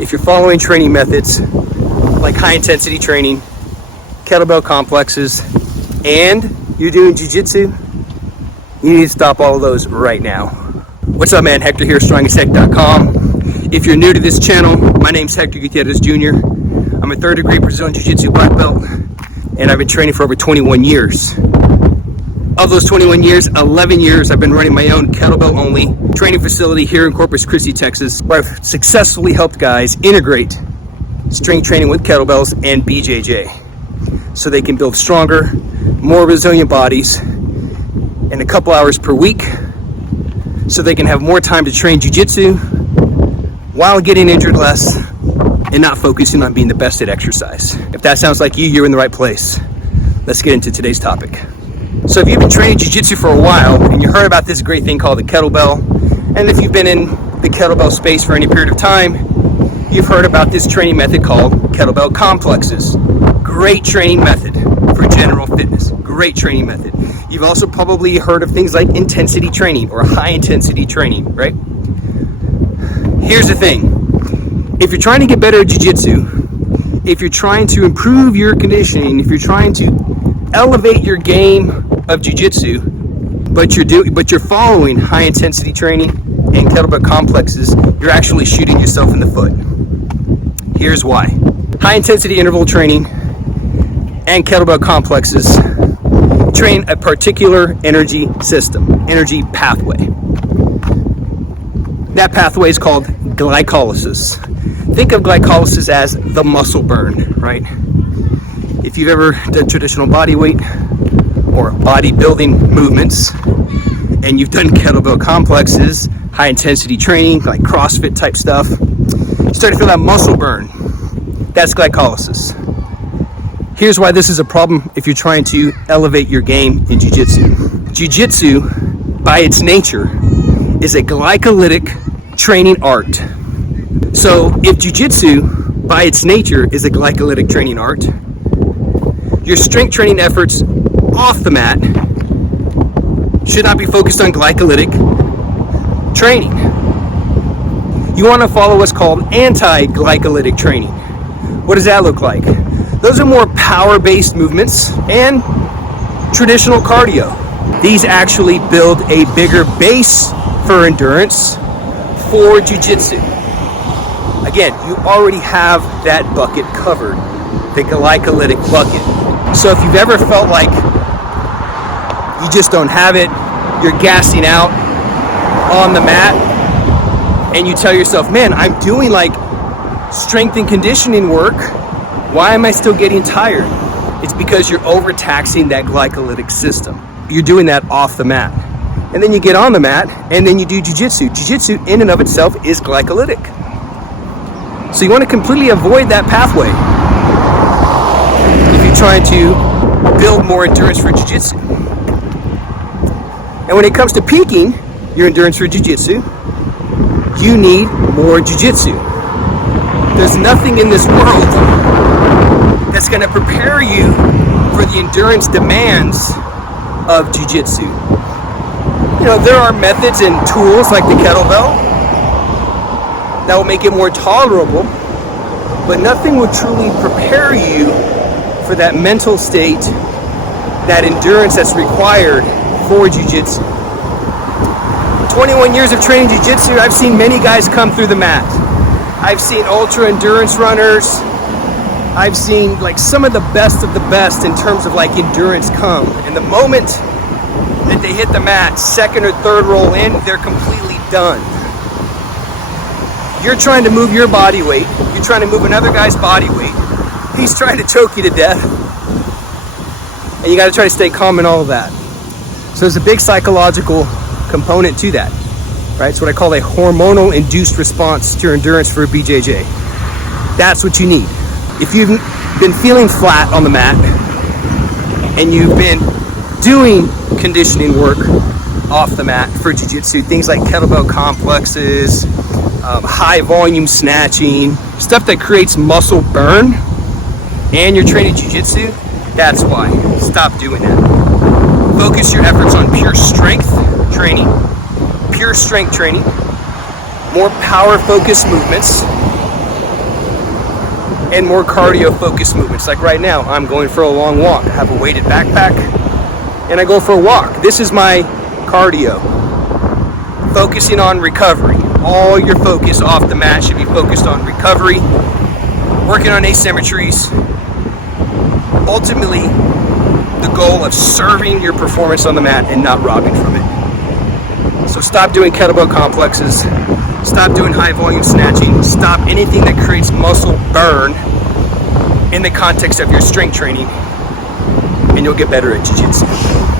If you're following training methods like high intensity training, kettlebell complexes, and you're doing jiu-jitsu, you need to stop all of those right now. What's up, man? Hector here, StrongestHec.com. If you're new to this channel, my name's Hector Gutierrez Jr. I'm a 3rd degree Brazilian Jiu-Jitsu black belt, and I've been training for over 21 years. Of those 21 years, 11 years I've been running my own kettlebell only training facility here in Corpus Christi, Texas, where I've successfully helped guys integrate strength training with kettlebells and BJJ so they can build stronger, more resilient bodies in a couple hours per week, so they can have more time to train jiu-jitsu while getting injured less and not focusing on being the best at exercise. If that sounds like you, you're in the right place. Let's get into today's topic. So if you've been training jiu-jitsu for a while and you heard about this great thing called the kettlebell, and if you've been in the kettlebell space for any period of time, you've heard about this training method called kettlebell complexes. Great training method for general fitness. Great training method. You've also probably heard of things like intensity training or high intensity training, right? Here's the thing. If you're trying to get better at jiu-jitsu, if you're trying to improve your conditioning, if you're trying to elevate your game of jiu-jitsu, but you're following high intensity training and kettlebell complexes, you're actually shooting yourself in the foot. Here's why. High intensity interval training and kettlebell complexes train a particular energy system, energy pathway. That pathway is called glycolysis. Think of glycolysis as the muscle burn, right? If you've ever done traditional body weight or bodybuilding movements, and you've done kettlebell complexes, high intensity training, like CrossFit type stuff, you start to feel that muscle burn. That's glycolysis. Here's why this is a problem if you're trying to elevate your game in jiu-jitsu. Jiu-jitsu, by its nature, is a glycolytic training art. So if jiu-jitsu, by its nature, is a glycolytic training art, your strength training efforts off the mat should not be focused on glycolytic training. You want to follow what's called anti-glycolytic training. What does that look like? Those are more power-based movements and traditional cardio. These actually build a bigger base for endurance for jiu-jitsu. Again, you already have that bucket covered, the glycolytic bucket. So if you've ever felt like you just don't have it, you're gassing out on the mat, and you tell yourself, man, I'm doing like strength and conditioning work, why am I still getting tired? It's because you're overtaxing that glycolytic system. You're doing that off the mat. And then you get on the mat, and then you do jiu-jitsu. Jiu-jitsu in and of itself is glycolytic. So you want to completely avoid that pathway if you're trying to build more endurance for jiu-jitsu. And when it comes to peaking your endurance for jiu-jitsu, you need more jiu-jitsu. There's nothing in this world that's going to prepare you for the endurance demands of jiu-jitsu. You know, there are methods and tools like the kettlebell that will make it more tolerable, but nothing will truly prepare you for that mental state, that endurance that's required for jiu-jitsu. 21 years of training jiu-jitsu, I've seen many guys come through the mat. I've seen ultra endurance runners. I've seen like some of the best in terms of like endurance come. And the moment that they hit the mat, second or third roll in, they're completely done. You're trying to move your body weight. You're trying to move another guy's body weight. He's trying to choke you to death. And you got to try to stay calm in all of that. So there's a big psychological component to that, right? It's what I call a hormonal induced response to your endurance for a BJJ. That's what you need. If you've been feeling flat on the mat and you've been doing conditioning work off the mat for jiu-jitsu, things like kettlebell complexes, high volume snatching, stuff that creates muscle burn, and you're training jiu-jitsu, that's why. Stop doing that. Focus your efforts on pure strength training, more power focused movements, and more cardio focused movements. Like right now, I'm going for a long walk. I have a weighted backpack and I go for a walk. This is my cardio. Focusing on recovery. All your focus off the mat should be focused on recovery, working on asymmetries. Ultimately, the goal of serving your performance on the mat and not robbing from it. So stop doing kettlebell complexes, stop doing high volume snatching, stop anything that creates muscle burn in the context of your strength training, and you'll get better at jiu-jitsu.